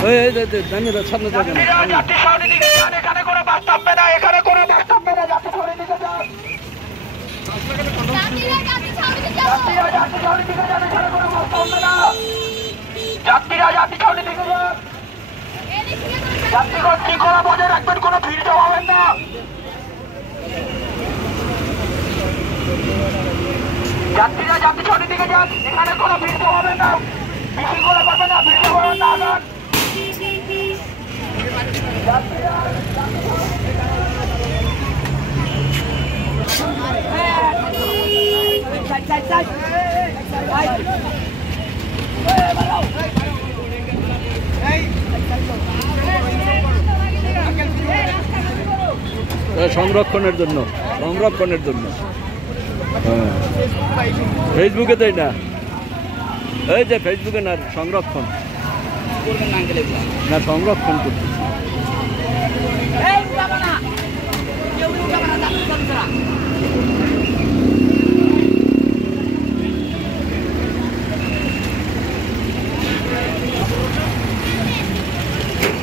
সামনে যাবেন এখানে কোনো বাস থামবে না, এখানে কোনো বাস থামবে না। যাত্রী ছাউনির দিকে যান, যাত্রীরা যাত্রী ছাউনির দিকে যান, এখানে কোনো বাস থামবে না। যাত্রীরা যাত্রী ছাউনির দিকে যান, যাত্রীগণ শৃঙ্খলা বজায় রাখবেন, কোনো ভিড় জমাবেন না। যাত্রীরা যাত্রী ছাউনির দিকে যান, এখানে কোনো ভিড় জমাবেন না, বিশৃঙ্খলা করবেন না, ভিড় জমাবেন না। সংরক্ষণের জন্য ফেসবুকে দেয় না, এই যে ফেসবুকে না সংরক্ষণ করতে